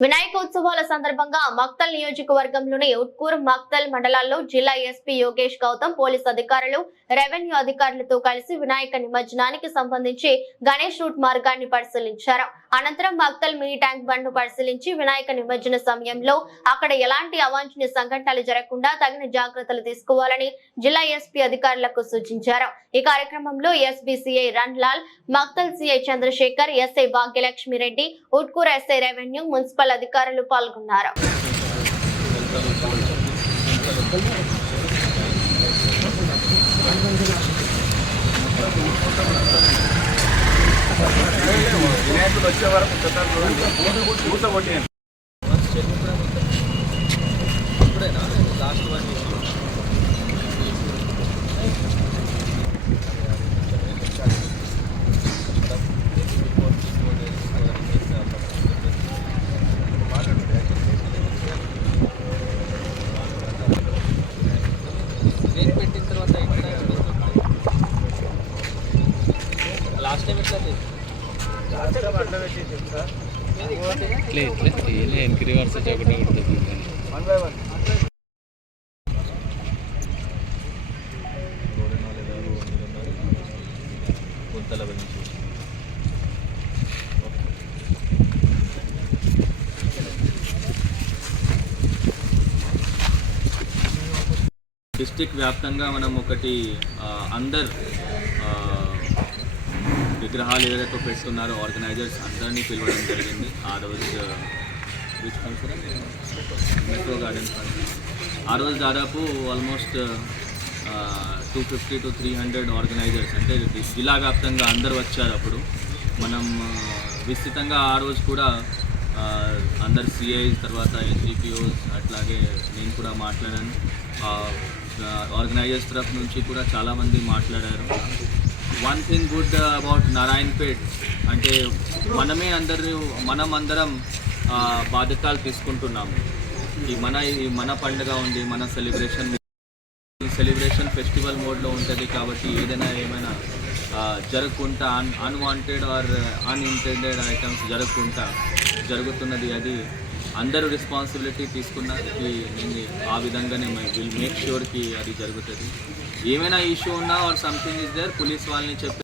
వినాయకోత్సవాల సందర్భంగా మక్తల్ నియోజకవర్గంలోని ఉట్కూర్ మక్తల్ మండలాల్లో జిల్లా ఎస్పీ యోగేష్ గౌతమ్ పోలీస్ అధికారులు రెవెన్యూ అధికారులతో కలిసి వినాయక నిమజ్జనానికి సంబంధించి గణేష్ రూట్ మార్గాన్ని పరిశీలించారు. అనంతరం మక్తల్ మినీ ట్యాంక్ బండ్ను పరిశీలించి వినాయక నిమజ్జన సమయంలో అక్కడ ఎలాంటి అవాంఛనీయ సంఘటనలు జరగకుండా తగిన జాగ్రత్తలు తీసుకోవాలని జిల్లా ఎస్పీ అధికారులకు సూచించారు. ఈ కార్యక్రమంలో SBCI Ranlal Maktal CI Chandrashekar SI Bhagyalakshmi Reddy Utkoor SI revenue municipal అధికారులు పాల్గొన్నారు. వినాయకుడు వచ్చే వరకు ఒకసారి చూడండి. పూత కొట్టేయండి నేను పెట్టిన తర్వాత ఇక్కడ లాస్ట్ టైం ఎట్లా చేసి ఇట్లే. ఇట్లే ఇలా రివర్స్ వచ్చి ఒకటే ఒకటి గుంతల డిస్టిక్ వ్యాప్తంగా మనం ఒకటి అందర్ విగ్రహాలు ఏదైతే పెడుతున్నారో ఆర్గనైజర్స్ అందరినీ పిలవడం జరిగింది. ఆ రోజు beach function metro garden function ఆ రోజు దాదాపు almost two fifty to three hundred organisers అంటే జిల్లా వ్యాప్తంగా అందరు వచ్చారు అప్పుడు. మనం విస్తృతంగా ఆ రోజు కూడా అందరు సిఐస్ తర్వాత ఎన్జిపిఓస్ అట్లాగే నేను కూడా మాట్లాడాను. ఆర్గనైజర్స్ తరఫు నుంచి కూడా చాలామంది మాట్లాడారు. One thing good about Narayanpet అంటే మనమే అందరూ మనం అందరం బాధ్యతలు తీసుకుంటున్నాము. ఈ మన ఈ మన పండుగ ఉంది మన సెలబ్రేషన్ సెలబ్రేషన్ ఫెస్టివల్ మోడ్లో ఉంటుంది కాబట్టి ఏదైనా ఏమైనా ఆ, జరగకుండా అన్ అన్వాంటెడ్ ఆర్ అన్ఇంటెండెడ్ ఐటమ్స్ జరగకుండా జరుగుతున్నది అది అందరూ రెస్పాన్సిబిలిటీ తీసుకున్నది నేను ఆ విధంగానే విల్ మేక్ ష్యూర్కి అది జరుగుతుంది. ఏమైనా ఇష్యూ ఉన్నా or something is there police వాళ్ళని చెప్పి